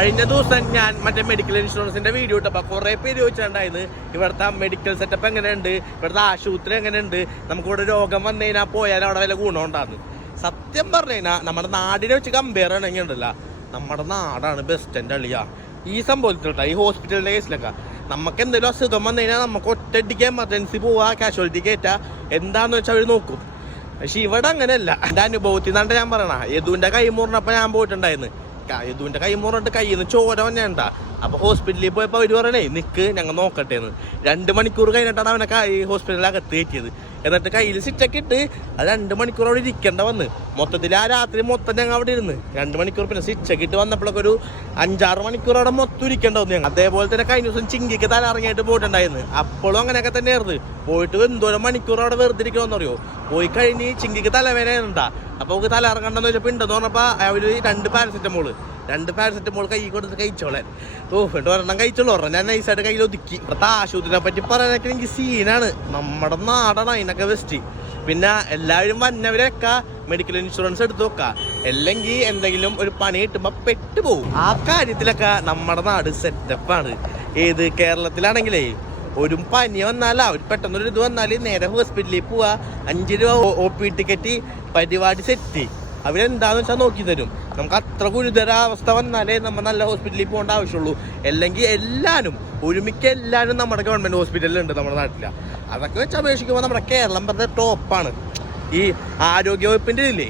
കഴിഞ്ഞ ദിവസം ഞാൻ മറ്റേ മെഡിക്കൽ ഇൻഷുറൻസിന്റെ വീഡിയോ ഇട്ടപ്പോ കുറെ പേര് ചോദിച്ചിട്ടുണ്ടായിരുന്നു ഇവിടുത്തെ മെഡിക്കൽ സെറ്റപ്പ് എങ്ങനെയുണ്ട്? ഇവിടുത്തെ ആശുപത്രി എങ്ങനെയുണ്ട്? നമുക്ക് ഇവിടെ രോഗം വന്നു കഴിഞ്ഞാൽ പോയാൽ അവിടെ വല്ല ഗുണം ഉണ്ടാകുന്നു സത്യം പറഞ്ഞു കഴിഞ്ഞാൽ നമ്മുടെ നാടിനെ വെച്ച് കമ്പയർ ചെയ്യണമെങ്കിൽ ഉണ്ടല്ല നമ്മുടെ നാടാണ് ബെസ്റ്റ് അളിയ. ഈ സംഭവത്തിലോട്ടാ ഈ ഹോസ്പിറ്റലിന്റെ കേസിലൊക്കെ നമുക്ക് എന്തെങ്കിലും അസുഖം വന്നു കഴിഞ്ഞാൽ നമുക്ക് ഒറ്റയടിക്ക് എമർജൻസി പോവാ കാഷ്വാലിറ്റി കയറ്റാ എന്താന്ന് വെച്ചാൽ അവർ നോക്കും. പക്ഷെ ഇവിടെ അങ്ങനെയല്ല. എന്റെ അനുഭവത്തിൽ നിന്നാണ്ട് ഞാൻ പറയണ യദുവിന്റെ കൈ മുറിഞ്ഞപ്പോൾ ഞാൻ പോയിട്ടുണ്ടായിരുന്നു. ക- യദുവിന്റെ കൈ മുറിട്ട് കയ്യിൽ നിന്ന് ചോര വന്നേണ്ട അപ്പൊ ഹോസ്പിറ്റലിൽ പോയപ്പോ അവർ പറയണേ നിക്ക് ഞങ്ങൾ നോക്കട്ടെ എന്ന് രണ്ട് മണിക്കൂർ കഴിഞ്ഞിട്ടാണ് അവനെ ഈ ഹോസ്പിറ്റലിലകത്ത് കയറ്റിയത്. എന്നിട്ട് കയ്യിൽ സിറ്റൊക്കെ ഇട്ട് അത് രണ്ട് മണിക്കൂർ അവിടെ ഇരിക്കേണ്ട വന്ന്. മൊത്തത്തിൽ ആ രാത്രി മൊത്തം ഞങ്ങൾ അവിടെ ഇരുന്ന്. രണ്ട് മണിക്കൂർ പിന്നെ സിറ്റൊക്കെ ഇട്ട് വന്നപ്പോഴൊക്കെ ഒരു അഞ്ചാറ് മണിക്കൂർ അവിടെ മൊത്തം ഇരിക്കേണ്ട വന്നു ഞങ്ങൾ അതേപോലെ തന്നെ കഴിഞ്ഞ ദിവസം ചിങ്കിക്ക് തല ഇറങ്ങിയിട്ട് പോയിട്ടുണ്ടായിരുന്നു. അപ്പോഴും അങ്ങനെയൊക്കെ തന്നെയായിരുന്നു. പോയിട്ട് എന്തോരം മണിക്കൂർ അവിടെ വെറുതെ ഇരിക്കണമെന്ന് അറിയോ? പോയി കഴിഞ്ഞ് ചിങ്കിക്ക് തലവേദന ഉണ്ടാ അപ്പൊ നമുക്ക് തല ഇറങ്ങണ്ടെന്ന് വെച്ചപ്പോ ഉണ്ടെന്ന് പറഞ്ഞപ്പോ അവർ രണ്ട് പാരസെറ്റമോൾ രണ്ട് പാരസെറ്റമോൾ കൈ കൊടുത്ത് കഴിച്ചോളാൻ. ഓ എന്നിട്ട് ഒരെണ്ണം കഴിച്ചോളൂ. ഒരെണ്ണം ഞാൻ നൈസായിട്ട് കയ്യിൽ ഒതുക്കി. ഇപ്പത്തെ ആശുപത്രിനെ പറ്റി പറയാനൊക്കെ എനിക്ക് സീനാണ് നമ്മുടെ നാടാണ് അതിനൊക്കെ വെസ്റ്റ് പിന്നെ എല്ലാവരും വന്നവരൊക്കെ മെഡിക്കൽ ഇൻഷുറൻസ് എടുത്തു നോക്ക അല്ലെങ്കിൽ എന്തെങ്കിലും ഒരു പണി കിട്ടുമ്പോ പെട്ടുപോകും ആ കാര്യത്തിലൊക്കെ നമ്മുടെ നാട് സെറ്റപ്പാണ് ഏത് കേരളത്തിലാണെങ്കിലേ ഒരു പനി വന്നാലാ ഒരു പെട്ടെന്നൊരു ഇത് വന്നാൽ നേരെ ഹോസ്പിറ്റലിൽ പോവാ. അഞ്ച് രൂപ ഒ പി ടിക്കറ്റ് പരിപാടി സെറ്റ് അവരെന്താന്ന് വെച്ചാൽ നോക്കി തരും. നമുക്ക് അത്ര ഗുരുതരാവസ്ഥ വന്നാലേ നമ്മൾ നല്ല ഹോസ്പിറ്റലിൽ പോകേണ്ട ആവശ്യമുള്ളൂ. അല്ലെങ്കിൽ എല്ലാവരും ഒരുമിക്ക എല്ലാവരും നമ്മുടെ ഗവൺമെന്റ് ഹോസ്പിറ്റലിലുണ്ട് നമ്മുടെ നാട്ടിൽ അതൊക്കെ വെച്ച് അപേക്ഷിക്കുമ്പോൾ നമ്മുടെ കേരളം പറഞ്ഞ ടോപ്പാണ് ഈ ആരോഗ്യവകുപ്പിന്റെ ഇതില്ലേ?